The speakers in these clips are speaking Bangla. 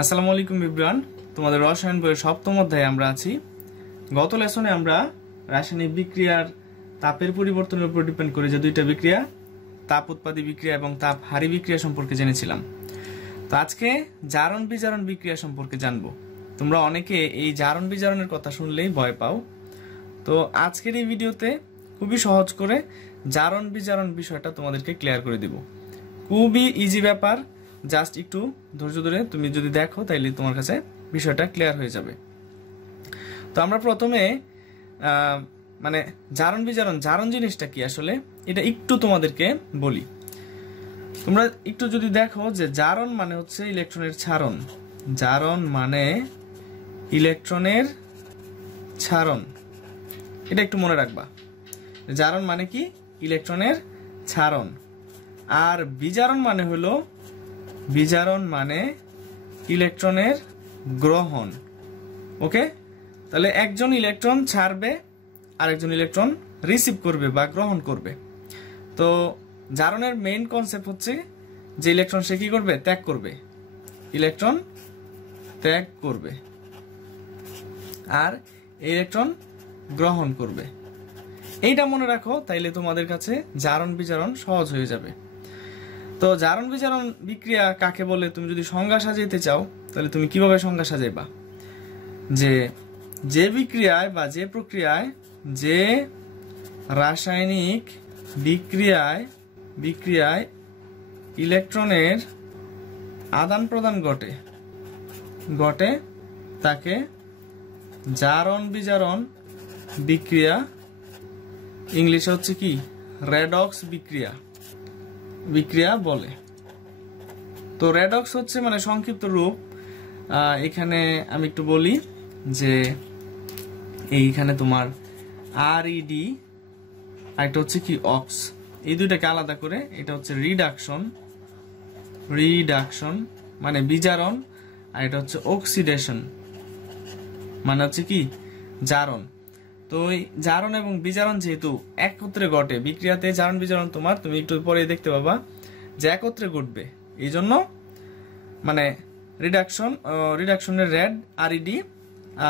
আসসালামু আলাইকুম এভরিওয়ান, তোমাদের রসায়ন বইয়ের সপ্তম অধ্যায়ে আমরা আছি। গত লেসনে আমরা রাসায়নিক বিক্রিয়ার তাপের পরিবর্তনের উপর ডিপেন্ড করে যে দুইটা বিক্রিয়া, তাপ উৎপাদী বিক্রিয়া এবং তাপ হারি বিক্রিয়া সম্পর্কে জেনেছিলাম। তো আজকে জারণ বিজারণ বিক্রিয়া সম্পর্কে জানবো। তোমরা অনেকে এই জারণ বিজারণের কথা শুনলেই ভয় পাও। তো আজকের এই ভিডিওতে খুবই সহজ করে জারণ বিজারণ বিষয়টা তোমাদেরকে ক্লিয়ার করে দিব। খুবই ইজি ব্যাপার, জাস্ট একটু ধৈর্য ধরে তুমি যদি দেখো তাইলে তোমার কাছে বিষয়টা ক্লিয়ার হয়ে যাবে। তো আমরা প্রথমে জারণ বিজারণ, জারণ জিনিসটা কি আসলে এটা একটু তোমাদেরকে বলি। তোমরা একটু যদি দেখো যে জারণ মানে হচ্ছে ইলেকট্রনের ছাড়ন। জারণ মানে ইলেকট্রনের ছাড়ন, এটা একটু মনে রাখবা। জারণ মানে কি? ইলেকট্রনের ছাড়ন। আর বিজারণ মানে হলো, বিজারণ মানে ইলেকট্রনের গ্রহণ। ওকে, তাহলে একজন ইলেকট্রন ছাড়বে আর একজন ইলেকট্রন রিসিভ করবে বা গ্রহণ করবে। তো জারণের মেইন কনসেপ্ট হচ্ছে যে ইলেকট্রন সে কি করবে? ত্যাগ করবে। ইলেকট্রন ত্যাগ করবে আর ইলেকট্রন গ্রহণ করবে। এইটা মনে রাখো, তাইলে তোমাদের কাছে জারণ বিজারণ সহজ হয়ে যাবে। তো জারণ বিজারণ বিক্রিয়া কাকে বলে তুমি যদি সংজ্ঞা সাজাইতে চাও তাহলে তুমি কিভাবে সংজ্ঞা সাজাইবা? যে বিক্রিয়ায় বা যে প্রক্রিয়ায়, যে রাসায়নিক বিক্রিয়ায় ইলেকট্রনের আদান প্রদান ঘটে তাকে জারণ বিজারণ বিক্রিয়া, ইংলিশে হচ্ছে কি রেডক্স বিক্রিয়া বলে। তো রেডক্স হচ্ছে মানে সংক্ষিপ্ত রূপ। এখানে আমি একটু বলি যে এইখানে তোমার RED আর একটা হচ্ছে কি অক্স, এই দুইটাকে আলাদা করে এটা হচ্ছে রিডাকশন মানে বিজারণ, আর এটা হচ্ছে অক্সিডেশন মানে হচ্ছে কি জারণ। তো এই জারণ এবং বিজারণ যেহেতু একত্রে ঘটে বিক্রিয়াতে, জারণ বিজারণ তুমি একটু পরে দেখতে পাবা যে একত্রে ঘটবে। এই জন্য মানে রিডাকশনের RED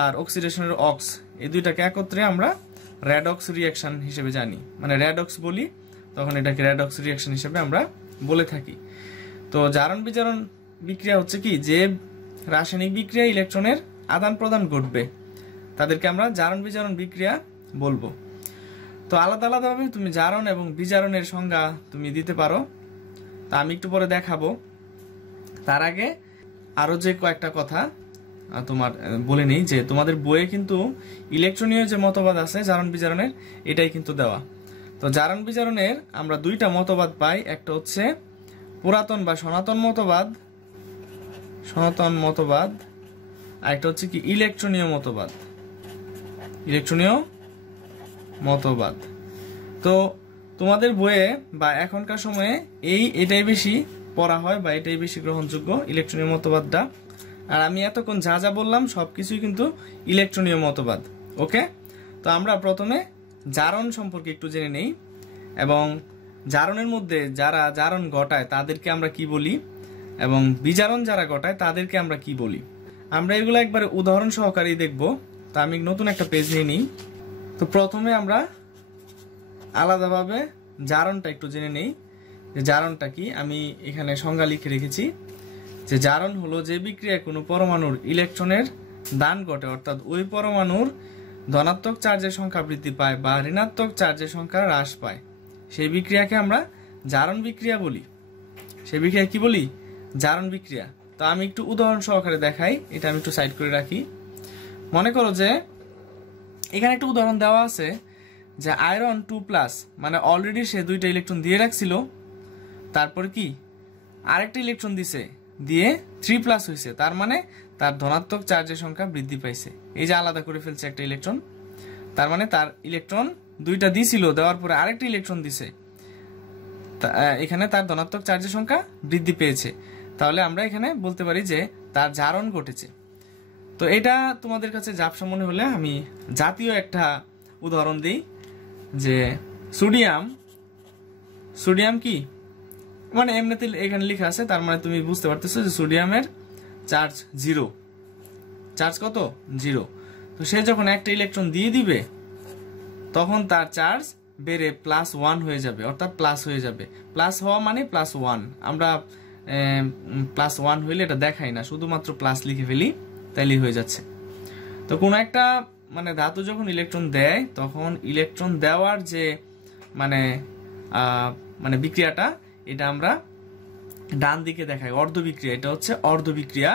আর অক্সিডেশনের অক্স, এই দুইটাকে একত্রে আমরা রেডক্স রিঅ্যাকশন হিসেবে জানি, মানে রেডক্স বলি, তখন এটাকে রেডক্স রিঅ্যাকশন হিসেবে আমরা বলে থাকি। তো জারণ বিজারণ বিক্রিয়া হচ্ছে কি যে রাসায়নিক বিক্রিয়া ইলেকট্রনের আদান প্রদান ঘটবে তাদেরকে আমরা জারণ বিজারণ বিক্রিয়া বলবো। তো আলাদা আলাদাভাবে তুমি জারণ এবং বিজারণের সংজ্ঞা তুমি দিতে পারো, তা আমি একটু পরে দেখাবো। তার আগে আরো যে কয়েকটা কথা তোমার বলে নেই যে তোমাদের বইয়ে কিন্তু ইলেকট্রনীয় যে মতবাদ আছে জারণ বিজারণের, এটাই কিন্তু দেওয়া। তো জারণ বিজারণের আমরা দুইটা মতবাদ পাই, একটা হচ্ছে পুরাতন বা সনাতন মতবাদ, আর একটা হচ্ছে কি ইলেকট্রনীয় মতবাদ। তো তোমাদের বইয়ে বা এখনকার সময়ে এটাই বেশি পড়া হয় বা এটাই বেশি গ্রহণযোগ্য, ইলেকট্রনীয় মতবাদটা। আর আমি এতক্ষণ যা যা বললাম সবকিছুই কিন্তু ইলেকট্রনীয় মতবাদ। ওকে, তো আমরা প্রথমে জারণ সম্পর্কে একটু জেনে নেই এবং জারণের মধ্যে যারা জারণ ঘটায় তাদেরকে আমরা কি বলি এবং বিজারণ যারা ঘটায় তাদেরকে আমরা কি বলি। আমরা এগুলো একবারে উদাহরণ সহকারেই দেখব। তা আমি নতুন একটা পেজ নিয়ে নিই। তো প্রথমে আমরা আলাদাভাবে জারণটা একটু জেনে নেই যে জারণটা কি। আমি এখানে সংজ্ঞা লিখে রেখেছি যে জারণ হলো যে বিক্রিয়ায় কোনো পরমাণুর ইলেকট্রনের দান ঘটে, অর্থাৎ ওই পরমাণুর ধনাত্মক চার্জের সংখ্যা বৃদ্ধি পায় বা ঋণাত্মক চার্জের সংখ্যা হ্রাস পায়, সেই বিক্রিয়াকে আমরা জারণ বিক্রিয়া বলি। সেই বিক্রিয়া কি বলি? জারণ বিক্রিয়া। তো আমি একটু উদাহরণ সহকারে দেখাই, এটা আমি একটু সাইড করে রাখি। মনে করো যে এখানে একটা উদাহরণ দেওয়া আছে যে আয়রন 2+ মানে অলরেডি সে দুইটা ইলেকট্রন দিয়ে রাখছিল, তারপর কি আরেকটা ইলেকট্রন দিয়ে 3+ হয়েছে, তার মানে তার ধনাত্মক চার্জের সংখ্যা বৃদ্ধি পাইছে। এই যে আলাদা করে ফেলছে একটা ইলেকট্রন, তার মানে তার ইলেকট্রন দুইটা দিছিল, দেওয়ার পরে আরেকটা ইলেকট্রন দিছে, এখানে তার ধনাত্মক চার্জের সংখ্যা বৃদ্ধি পেয়েছে। তাহলে আমরা এখানে বলতে পারি যে তার জারণ ঘটেছে। তো এটা তোমাদের কাছে ঝাপসা মনে হলে আমি জাতীয় একটা উদাহরণ দিই যে সোডিয়াম কি মানে এমনিতে এখানে লেখা আছে, তার মানে তুমি বুঝতে পারতেছো যে সোডিয়ামের চার্জ 0, চার্জ কত 0। তো সে যখন একটা ইলেকট্রন দিয়ে দিবে তখন তার চার্জ বেড়ে +1 হয়ে যাবে, অর্থাৎ প্লাস হয়ে যাবে। প্লাস হওয়া মানে +1, আমরা +1 হইলে এটা দেখাই না, শুধুমাত্র প্লাস লিখে ফেলি, তাইলেই হয়ে যাচ্ছে। তো কোনো একটা মানে ধাতু যখন ইলেকট্রন দেয় তখন ইলেকট্রন দেওয়ার যে মানে মানে বিক্রিয়াটা, এটা আমরা ডান দিকে দেখাই অর্ধ বিক্রিয়া। এটা হচ্ছে অর্ধ বিক্রিয়া,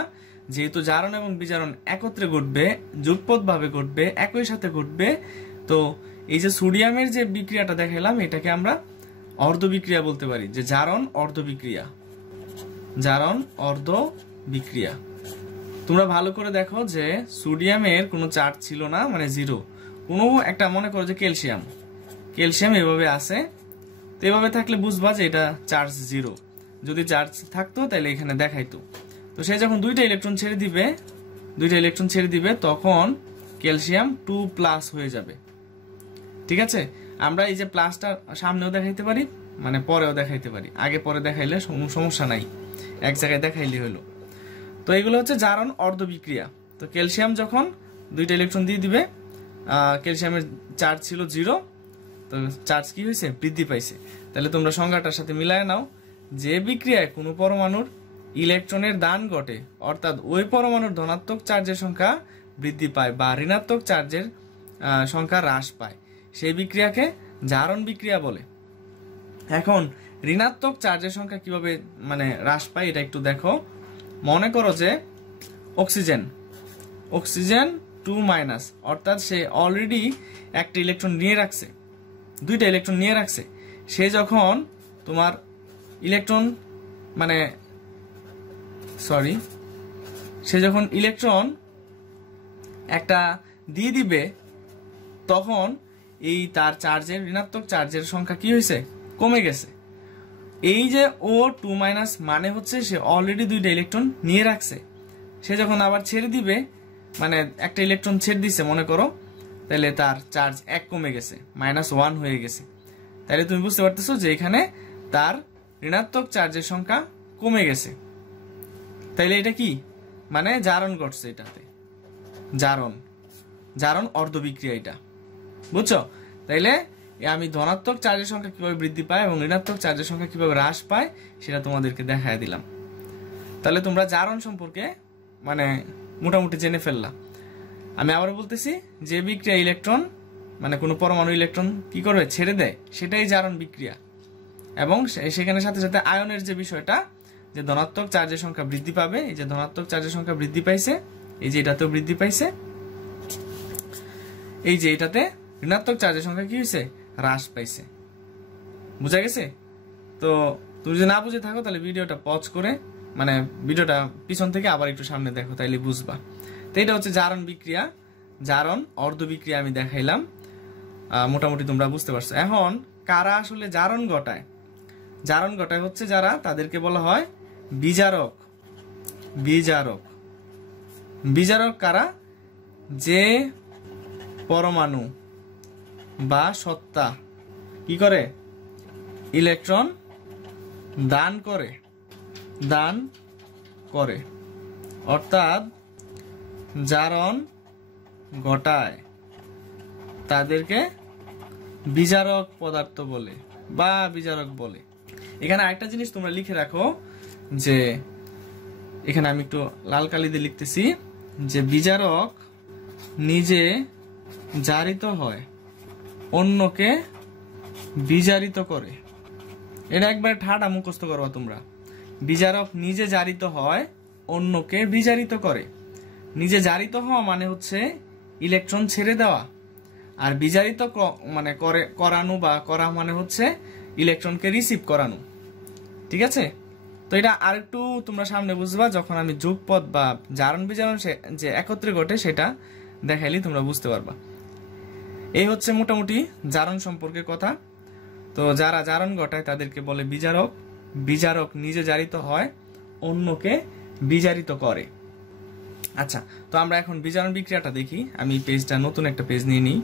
যেহেতু জারণ এবং বিজারণ একত্রে ঘটবে, যুগপৎভাবে ঘটবে, একই সাথে ঘটবে। তো এই যে সোডিয়ামের যে বিক্রিয়াটা দেখাইলাম এটাকে আমরা অর্ধ বিক্রিয়া বলতে পারি, যে জারণ অর্ধ বিক্রিয়া, জারণ অর্ধ বিক্রিয়া। তোমরা ভালো করে দেখো যে সোডিয়ামের কোনো চার্জ ছিল না, মানে 0। কোনো একটা মনে করো যে ক্যালসিয়াম, ক্যালসিয়াম এভাবে আছে, তো এভাবে থাকলে বুঝবা যে এটা চার্জ 0। যদি চার্জ থাকতো তাহলে এখানে দেখাইতো। তো সে যখন দুইটা ইলেকট্রন ছেড়ে দিবে তখন ক্যালসিয়াম 2+ হয়ে যাবে। ঠিক আছে, আমরা এই যে প্লাসটা সামনেও দেখাইতে পারি, মানে পরেও দেখাইতে পারি, আগে পরে দেখাইলে সমস্যা নাই, এক জায়গায় দেখাইলে হলো। তো এগুলো হচ্ছে জারণ অর্ধ বিক্রিয়া। তো ক্যালসিয়াম যখন দুইটা ইলেকট্রন দিয়ে দিবে, ক্যালসিয়ামের চার্জ ছিল 0, তো চার্জ কি হয়েছে, বৃদ্ধি পাইছে। তাহলে তোমরা সংজ্ঞাটার সাথে মিলায় নাও, যে বিক্রিয়ায় কোনো পরমাণুর ইলেকট্রনের দান ঘটে, অর্থাৎ ওই পরমাণুর ধনাত্মক চার্জের সংখ্যা বৃদ্ধি পায় বা ঋণাত্মক চার্জের সংখ্যা হ্রাস পায়, সেই বিক্রিয়াকে জারণ বিক্রিয়া বলে। এখন ঋণাত্মক চার্জের সংখ্যা কিভাবে মানে হ্রাস পায় এটা একটু দেখো। মনে করো যে অক্সিজেন 2-, অর্থাৎ সে অলরেডি একটা ইলেকট্রন নিয়ে রাখছে, দুইটা ইলেকট্রন নিয়ে রাখছে। সে যখন তোমার ইলেকট্রন মানে সে যখন ইলেকট্রন একটা দিয়ে দিবে তখন এই তার চার্জের ঋণাত্মক চার্জের সংখ্যা কি হয়েছে, কমে গেছে। এই যে O2- মানে হচ্ছে সে অলরেডি দুইটা ইলেকট্রন নিয়ে রাখছে। সে যখন আবার ছেড়ে দিবে, মানে একটা ইলেকট্রন ছেড়ে দিছে মনে করো, তাহলে তার চার্জ 1 কমে গেছে, -1 হয়ে গেছে। তাহলে তুমি বুঝতে পারতেছো যে এখানে তার ঋণাত্মক চার্জের সংখ্যা কমে গেছে। তাইলে এটা কি, মানে জারণ ঘটছে, এটাতে জারণ অর্ধ বিক্রিয়া, এটা বুঝছো। তাইলে আমি ধনাত্মক চার্জের সংখ্যা কিভাবে বৃদ্ধি পায় এবং ঋণাত্মক চার্জের সংখ্যা কিভাবে হ্রাস পায় সেটা তোমাদেরকে দেখায় দিলাম। তাহলে তোমরা জারণ সম্পর্কে মানে মোটামুটি জেনে ফেললা। আমি আবার বলতেছি, যে বিক্রিয়া ইলেকট্রন মানে কোনো পরমাণু ইলেকট্রন কি করবে, ছেড়ে দেয়, সেটাই জারণ বিক্রিয়া। এবং সেখানে সাথে সাথে আয়নের যে বিষয়টা, যে ধনাত্মক চার্জের সংখ্যা বৃদ্ধি পাবে, এই যে ধনাত্মক চার্জের সংখ্যা বৃদ্ধি পাইছে, এই যে এটাতেও বৃদ্ধি পাইছে, এই যে এটাতে ঋণাত্মক চার্জের সংখ্যা কি হয়েছে, হ্রাস পাইছে। বুঝা গেছে? তো তুমি যদি না বুঝে থাকো তাহলে ভিডিওটা পজ করে মানে ভিডিওটা পিছন থেকে আবার একটু সামনে দেখো, তাইলে বুঝবা। তো এটা হচ্ছে জারণ বিক্রিয়া, জারণ অর্ধ বিক্রিয়া আমি দেখাইলাম, মোটামুটি তোমরা বুঝতে পারছো। এখন কারা আসলে জারণ ঘটায়? জারণ ঘটায় হচ্ছে যারা, তাদেরকে বলা হয় বিজারক। বিজারক কারা? যে পরমাণু বা সত্তা কি করে, ইলেকট্রন দান করে, অর্থাৎ জারণ ঘটায়, তাদেরকে বিজারক পদার্থ বলে বা বিজারক বলে। এখানে আরেকটা জিনিস তোমরা লিখে রাখো, যে এখানে আমি একটু লাল কালি দিয়ে লিখতেছি, যে বিজারক নিজে জারিত হয়, অন্যকে বিজারিত করে। এটা একবার ঠাডা মুখস্থ করো তোমরা। বিজারক নিজে জারিত হয়, অন্যকে বিজারিত করে। নিজে জারিত হওয়া মানে হচ্ছে ইলেকট্রন ছেড়ে দেওয়া, আর বিজারিত মানে করানো বা করা মানে হচ্ছে ইলেকট্রনকে রিসিভ করানো। ঠিক আছে? তো এটা আরেকটু তোমরা সামনে বুঝবা, যখন আমি যুগপদ বা জারণ বিজারণ যে একত্রে ঘটে সেটা দেখাইলে তোমরা বুঝতে পারবা। এই হচ্ছে মোটামুটি জারণ সম্পর্কে কথা। তো যারা জারণ ঘটায় তাদেরকে বলে বিজারক। বিজারক নিজে জারিত হয়, অন্যকে বিজারিত করে। আচ্ছা, তো আমরা এখন বিজারণ বিক্রিয়াটা দেখি। আমি পেজটা নতুন একটা পেজ নিয়ে নিই।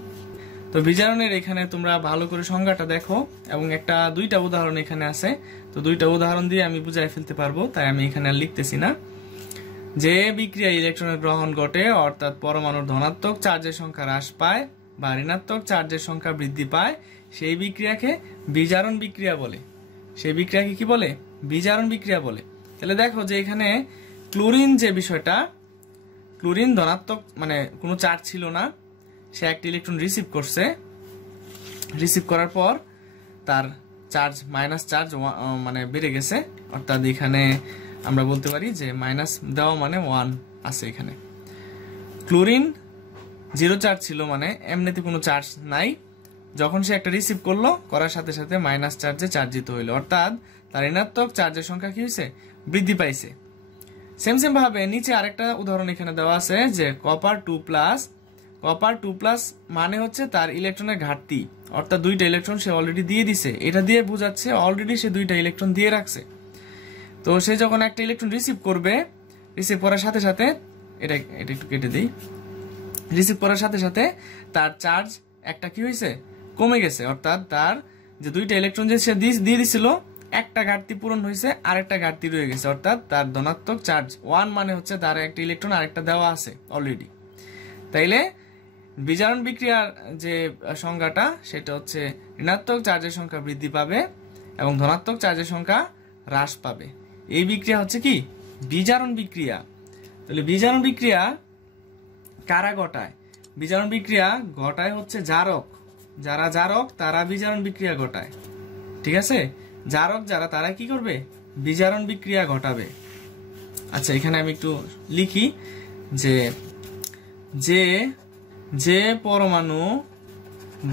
তো বিজারণের এখানে তোমরা ভালো করে সংজ্ঞাটা দেখো, এবং দুইটা উদাহরণ এখানে আছে। তো দুইটা উদাহরণ দিয়ে আমি বুঝাই ফেলতে পারবো, তাই আমি এখানে আর লিখতেছি না। যে বিক্রিয়া ইলেকট্রনের গ্রহণ ঘটে অর্থাৎ পরমাণুর ধনাত্মক চার্জের সংখ্যা হ্রাস পায় বা ঋণাত্মক চার্জের সংখ্যা বৃদ্ধি পায় সেই বিক্রিয়াকে বিজারণ বিক্রিয়া বলে। সেই বিক্রিয়াকে কি বলে? বিজারণ বিক্রিয়া বলে। তাহলে দেখো যে এখানে ক্লোরিন যে বিষয়টা, ক্লোরিন ধনাত্মক মানে কোনো চার্জ ছিল না, সে একটা ইলেকট্রন রিসিভ করছে। রিসিভ করার পর তার চার্জ মাইনাস চার্জ মানে বেড়ে গেছে, অর্থাৎ এখানে আমরা বলতে পারি যে মাইনাস দেওয়া মানে 1 আছে এখানে। ক্লোরিন জিরো চার্জ ছিল মানে এমনিতে কোনো চার্জ নাই, যখন সে একটা রিসিভ করলো করার সাথে সাথে মাইনাস চার্জে চার্জিত হইলো, অর্থাৎ তার ঋণাত্মক চার্জের সংখ্যা কি হয়েছে? বৃদ্ধি পাইছে। সেম সেম ভাবে নিচে আরেকটা উদাহরণ এখানে দেওয়া আছে যে কপার 2+, কপার 2+ মানে হচ্ছে তার ইলেকট্রনের ঘাটতি, অর্থাৎ দুইটা ইলেকট্রন সে অলরেডি দিয়ে দিছে। এটা দিয়ে বোঝাচ্ছে অলরেডি সে দুইটা ইলেকট্রন দিয়ে রাখছে। তো সে যখন একটা ইলেকট্রন রিসিভ করবে, রিসিভ করার সাথে সাথে এটা একটু কেটে দিই, রিসিভ করার সাথে সাথে তার চার্জ একটা কি হয়েছে? কমে গেছে, অর্থাৎ তার যে দুইটা ইলেকট্রন যে সে দিয়ে দিছিল একটা ঘাটতি পূরণ হয়েছে, আরেকটা ঘাটতি রয়ে গেছে, অর্থাৎ তার ধনাত্মক চার্জ 1 মানে হচ্ছে তার একটা ইলেকট্রন আরেকটা দেওয়া আছে অলরেডি। তাইলে বিজারণ বিক্রিয়ার যে সংজ্ঞাটা সেটা হচ্ছে ঋণাত্মক চার্জের সংখ্যা বৃদ্ধি পাবে এবং ধনাত্মক চার্জের সংখ্যা হ্রাস পাবে। এই বিক্রিয়া হচ্ছে কি? বিজারণ বিক্রিয়া। তাহলে বিজারণ বিক্রিয়া কারা ঘটায়? বিজারণ বিক্রিয়া ঘটায় হচ্ছে জারক। যারা জারক তারা বিজারণ বিক্রিয়া ঘটায়। ঠিক আছে? জারক যারা তারা কি করবে? বিজারণ বিক্রিয়া ঘটাবে। আচ্ছা, এখানে আমি একটু লিখি যে যে যে পরমাণু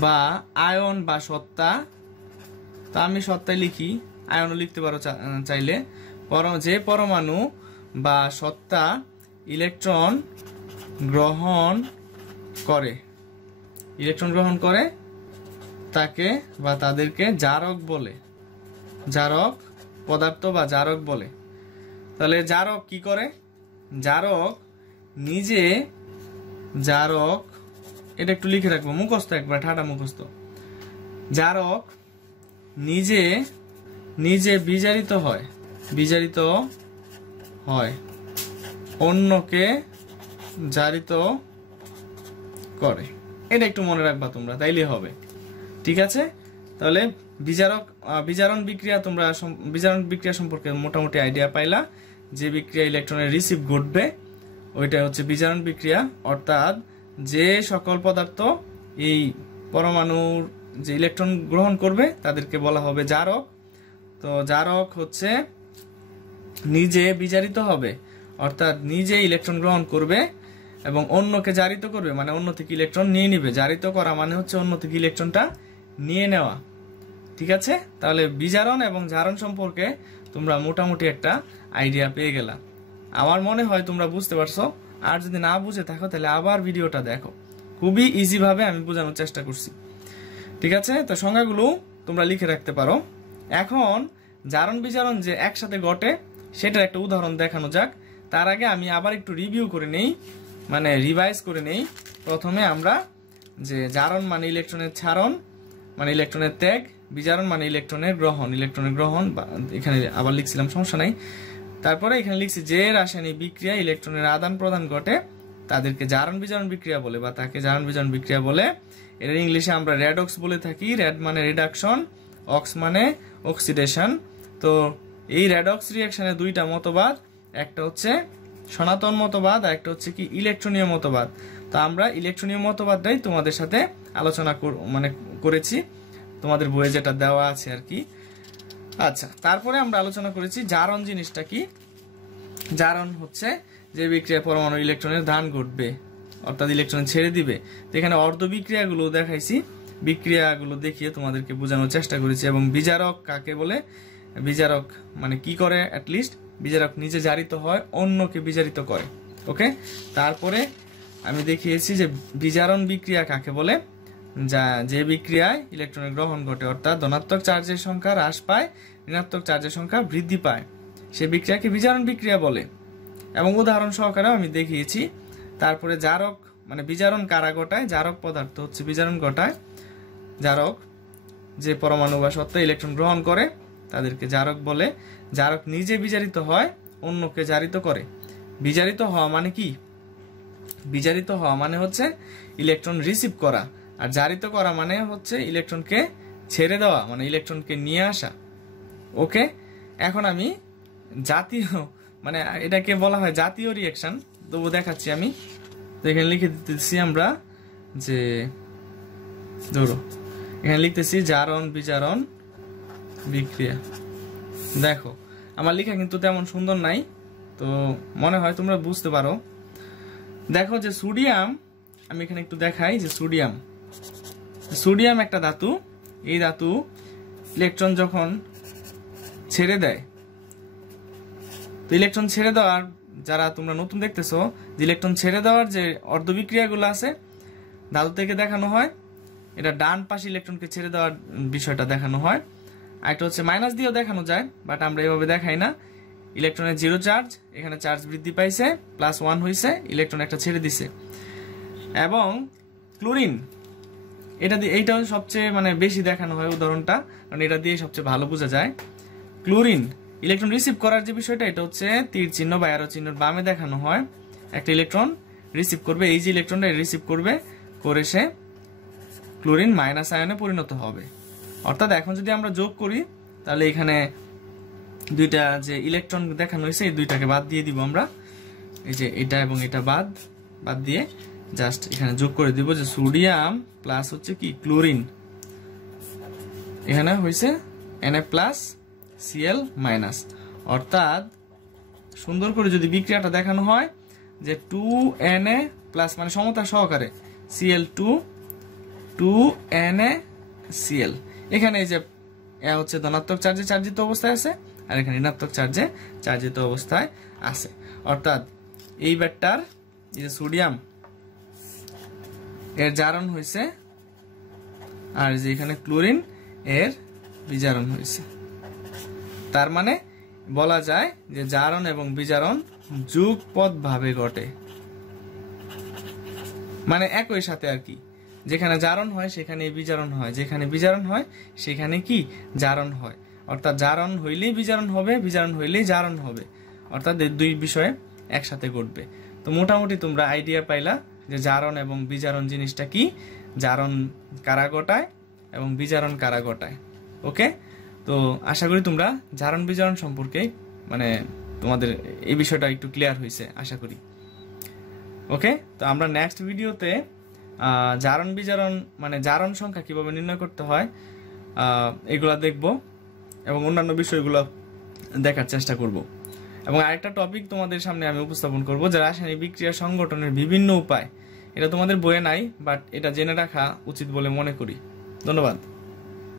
বা আয়ন বা সত্তা, তা আমি সত্তায় লিখি, আয়নও লিখতে পারো চাইলে, যে পরমাণু বা সত্তা ইলেকট্রন গ্রহণ করে তাকে বা তাদেরকে জারক বলে, জারক পদার্থ বা জারক বলে। তাহলে জারক কি করে? জারক নিজে, জারক এটা একটু লিখে রাখবো, মুখস্থ একবার, ঠাডা মুখস্থ। জারক নিজে নিজে বিজারিত হয়, অন্যকে জারিত করে। এটা একটু মনে রাখবা তোমরা, তাইলে হবে। ঠিক আছে? তাহলে বিজারণ বিক্রিয়া, তোমরা বিজারণ বিক্রিয়া সম্পর্কে মোটামুটি আইডিয়া পাইলা। যে বিক্রিয়া ইলেকট্রনের রিসিভ ঘটবে ওইটা হচ্ছে বিজারণ বিক্রিয়া, অর্থাৎ যে সকল পদার্থ এই পরমাণুর যে ইলেকট্রন গ্রহণ করবে তাদেরকে বলা হবে জারক। তো জারক হচ্ছে নিজে বিজারিত হবে, অর্থাৎ নিজে ইলেকট্রন গ্রহণ করবে এবং অন্যকে জারিত করবে, মানে অন্য থেকে ইলেকট্রন নিয়ে নিবে। জারিত করা মানে হচ্ছে অন্য থেকে ইলেকট্রনটা নিয়ে নেওয়া। ঠিক আছে? তাহলে বিজারণ এবং জারণ সম্পর্কে তোমরা মোটামুটি একটা আইডিয়া পেয়ে গেলা। আমার মনে হয় তোমরা বুঝতে পারছো। আর যদি না বুঝে থাকো তাহলে আবার ভিডিওটা দেখো, খুবই ইজি ভাবে আমি বোঝানোর চেষ্টা করছি। ঠিক আছে? তো সংজ্ঞাগুলো তোমরা লিখে রাখতে পারো। এখন জারণ বিজারণ যে একসাথে ঘটে সেটার একটা উদাহরণ দেখানো যাক। তার আগে আমি আবার একটু রিভিউ করে নেই, মানে রিভাইজ করে নেই। প্রথমে আমরা যে জারণ মানে ইলেকট্রনের ছাড়ন, মানে ইলেকট্রনের ত্যাগ, বিজারণ মানে ইলেকট্রনের গ্রহণ, এখানে আবার লিখছিলাম, সমস্যা নাই। তারপরে এখানে লিখছি যে রাসায়নিক বিক্রিয়া ইলেকট্রনের আদান প্রদান ঘটে তাদেরকে জারণ বিজারণ বিক্রিয়া বলে বা তাকে জারণ বিজারণ বিক্রিয়া বলে। এর ইংলিশে আমরা রেডক্স বলে থাকি। রেড মানে রিডাকশন, অক্স মানে অক্সিডেশন। তো এই রেডক্স রিঅ্যাকশনের দুইটা মতবাদ, একটা হচ্ছে সনাতন মতবাদ আর একটা হচ্ছে কি ইলেকট্রনীয় মতবাদ। তো আমরা ইলেকট্রনীয় মতবাদটাই তোমাদের সাথে আলোচনা করেছি, তোমাদের বইয়ে যেটা দেওয়া আছে আর কি। আচ্ছা, তারপরে আমরা আলোচনা করেছি জারণ জিনিসটা কি। জারণ হচ্ছে যে বিক্রিয়া পরমাণু ইলেকট্রনের দান ঘটবে, অর্থাৎ ইলেকট্রন ছেড়ে দিবে। তো এখানে অর্ধ বিক্রিয়াগুলো দেখাইছি, বিক্রিয়াগুলো দেখিয়ে তোমাদেরকে বোঝানোর চেষ্টা করেছি। এবং বিজারক কাকে বলে, বিজারক মানে কি করে, অ্যাটলিস্ট বিজারক নিজে জারিত হয়, অন্যকে বিজারিত করে। ওকে, তারপরে আমি দেখিয়েছি যে বিজারণ বিক্রিয়া কাকে বলে, যে বিক্রিয়ায় ইলেকট্রনের গ্রহণ ঘটে, অর্থাৎ ধনাত্মক চার্জের সংখ্যা হ্রাস পায়, ঋণাত্মক চার্জের সংখ্যা বৃদ্ধি পায়, সে বিক্রিয়াকে বিজারণ বিক্রিয়া বলে। এবং উদাহরণ সহকারেও আমি দেখিয়েছি। তারপরে জারক মানে বিজারণ কারা ঘটায়, জারক পদার্থ হচ্ছে বিজারণ ঘটায়। জারক যে পরমাণু বা সত্তা ইলেকট্রন গ্রহণ করে তাদেরকে জারক বলে। জারক নিজে বিজারিত হয়, অন্যকে জারিত করে। বিজারিত হওয়া মানে কি? বিজারিত হওয়া মানে হচ্ছে ইলেকট্রন রিসিভ করা, আর জারিত করা মানে হচ্ছে ইলেকট্রনকে ছেড়ে দেওয়া, মানে ইলেকট্রনকে নিয়ে আসা। ওকে, এখন আমি জাতীয়, মানে এটাকে বলা হয় জাতীয় রিঅ্যাকশন, তবু দেখাচ্ছি আমি। তো এখানে লিখে দিতেছি আমরা যে, ধরো এখানে লিখতেছি জারণ বিজারণ বিক্রিয়া। দেখো আমার লেখা কিন্তু তেমন সুন্দর নাই, তো মনে হয় তোমরা বুঝতে পারো। দেখো যে সোডিয়াম, আমি এখানে একটু দেখাই যে সোডিয়াম একটা ধাতু। এই ধাতু ইলেকট্রন যখন ছেড়ে দেয়, তো ইলেকট্রন ছেড়ে দেওয়ার, যারা তোমরা নতুন দেখতেছো, যে ইলেকট্রন ছেড়ে দেওয়ার যে অর্ধবিক্রিয়াগুলো আছে ধাতু থেকে দেখানো হয়। এটা ডান পাশে ইলেকট্রনকে ছেড়ে দেওয়ার বিষয়টা দেখানো হয়। আর একটা হচ্ছে মাইনাস দিয়েও দেখানো যায়, বাট আমরা এভাবে দেখাই না। ইলেকট্রনের জিরো চার্জ, এখানে চার্জ বৃদ্ধি পাইছে, +1 হয়েছে, ইলেকট্রন একটা ছেড়ে দিছে। এবং ক্লোরিন, এটা দিয়ে, এইটাও সবচেয়ে মানে বেশি দেখানো হয় উদাহরণটা, কারণ এটা দিয়ে সবচেয়ে ভালো বোঝা যায়। ক্লোরিন ইলেকট্রন রিসিভ করার যে বিষয়টা, এটা হচ্ছে তীর চিহ্ন বা অ্যারো চিহ্নের বামে দেখানো হয়। একটা ইলেকট্রন রিসিভ করবে, এই যে ইলেকট্রনটা রিসিভ করবে, করে সে ক্লোরিন মাইনাস আয়নে পরিণত হবে। অর্থাৎ এখন যদি আমরা যোগ করি, তাহলে এখানে দুইটা যে ইলেকট্রন দেখানো হয়েছে, এই দুইটাকে বাদ দিয়ে দিব আমরা। এই যে এটা এবং এটা বাদ দিয়ে জাস্ট এখানে যোগ করে দিব যে সোডিয়াম প্লাস হচ্ছে কি ক্লোরিন, এখানে হয়েছে Na+Cl-। অর্থাৎ সুন্দর করে যদি বিক্রিয়াটা দেখানো হয় যে 2Na+, মানে সমতা সহকারে Cl2 2NaCl, এখানে এই যে হচ্ছে ধনাত্মক চার্জে চার্জিত অবস্থায় আছে, আর এখানে ঋণাত্মক চার্জে চার্জিত অবস্থায় আছে। অর্থাৎ এই ব্যাটটার, এই যে সোডিয়াম, এর জারণ হয়েছে, আর যে এখানে ক্লোরিন, এর বিজারণ হয়েছে। তার মানে বলা যায় যে জারণ এবং বিজারণ যুগপৎ ভাবে ঘটে, মানে একই সাথে আর কি। যেখানে জারণ হয় সেখানে বিজারণ হয়, যেখানে বিজারণ হয় সেখানে কি জারণ হয়। অর্থাৎ জারণ হইলেই বিজারণ হবে, বিজারণ হইলেই জারণ হবে, অর্থাৎ এই দুই বিষয়ে একসাথে ঘটবে। তো মোটামুটি তোমরা আইডিয়া পাইলা যে জারণ এবং বিজারণ জিনিসটা কি, জারণ কারা ঘটায় এবং বিজারণ কারা ঘটায়। ওকে, তো আশা করি তোমরা জারণ বিজারণ সম্পর্কে মানে তোমাদের এই বিষয়টা একটু ক্লিয়ার হয়েছে আশা করি। ওকে, তো আমরা নেক্সট ভিডিওতে জারণ বিজারণ মানে জারণ সংখ্যা কিভাবে নির্ণয় করতে হয় এগুলা দেখব, এবং অন্যান্য বিষয়গুলো দেখার চেষ্টা করব। এবং আরেকটা টপিক তোমাদের সামনে আমি উপস্থাপন করব, যে রাসায়নিক বিক্রিয়া সংগঠনের বিভিন্ন উপায়। এটা তোমাদের বইয়ে নাই, বাট এটা জেনে রাখা উচিত বলে মনে করি। ধন্যবাদ।